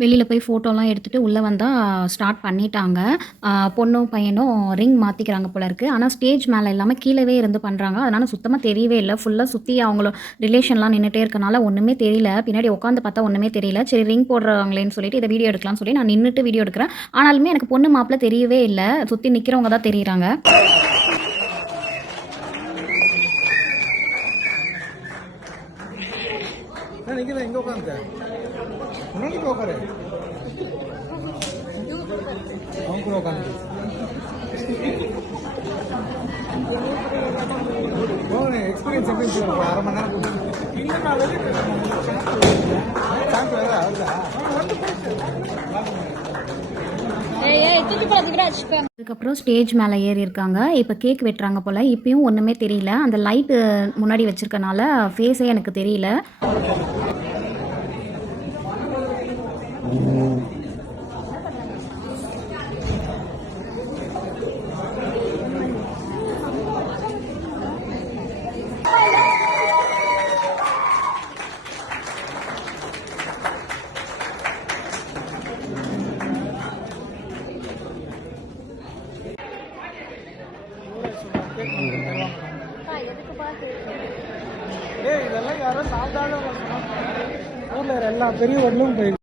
வெளியில போய் ஃபோட்டோலாம் எடுத்துட்டு உள்ள வந்தா ஸ்டார்ட் பண்ணிட்டாங்க. பொண்ணும், பையனும் ரிங் மாத்திக்கிறாங்க போல இருக்கு. ஆனா ஸ்டேஜ் மேல இல்லாம கீழவே இருந்து பண்றாங்க. அதனால சுத்தமா தெரியவே இல்ல. ஃபுல்லா சுத்தி அவங்கள ரிலேஷன்லாம் நின்னுட்டே இருக்கனால ஒண்ணுமே தெரியல. பின்னாடி உட்காந்து பார்த்தா ஒண்ணுமே தெரியல. சரி ரிங் போடுறாங்களேன்னு சொல்லிட்டு இத வீடியோ எடுக்கலாம்னு சொல்லி நான் நின்னுட்டு வீடியோ எடுக்கிறேன். ஆனாலுமே எனக்கு பொண்ணு, மாப்பிள தெரியவே இல்ல. சுத்தி நிக்கிறவங்க தான் தெரியிறாங்க. இங்க உட்காந்து முன்னாடி உட்காரு அவங்க கூட உட்காந்து எக்ஸ்பீரியன்ஸ் எப்படி அரை மணி நேரம் அதுக்கப்புறம் ஸ்டேஜ் மேல ஏறி இருக்காங்க. இப்ப கேக் வெட்டுறாங்க போல. இப்பயும் ஒண்ணுமே தெரியல. அந்த லைட் முன்னாடி வச்சிருக்கனால ஃபேஸே எனக்கு தெரியல. இதெல்லாம் யாரோ சாப்பிட்டாலும் ஊர்ல எல்லா பெரிய ஒன்றும் போயிடும்.